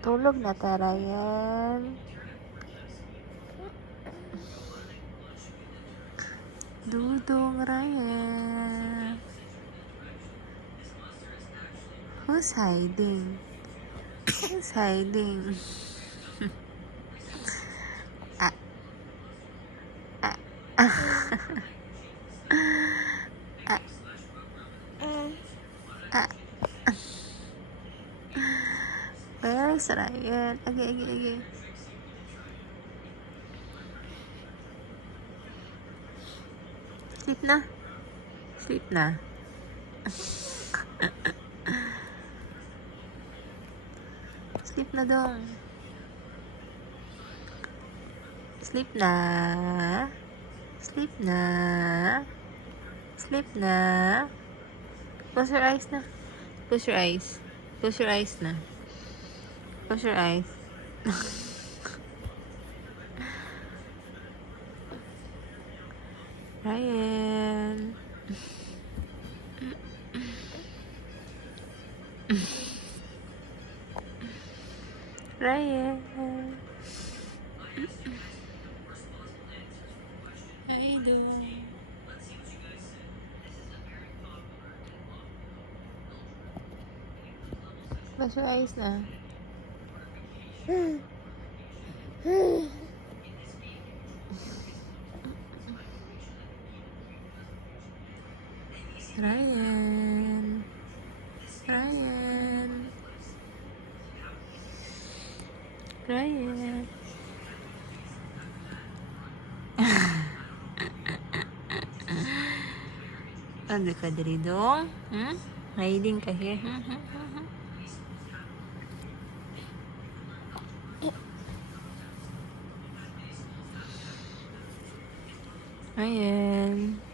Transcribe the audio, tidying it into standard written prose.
Tulog na ta, Ryan. Dudong Ryan. Who's hiding? Who's hiding? Ah, ah, ah. Ah, ah. Where's Ryan? Agi. Sleep na. Sleep na. Sleep na dong. Sleep na. Sleep na. Sleep na. Close your eyes na. Close your eyes. Close your eyes na. Close your eyes. Ryan. Ryan. How you doing? Close your eyes na. Ryan. Ryan. Ryan. Ano ka diri dong? Hiding ka here? Ryan.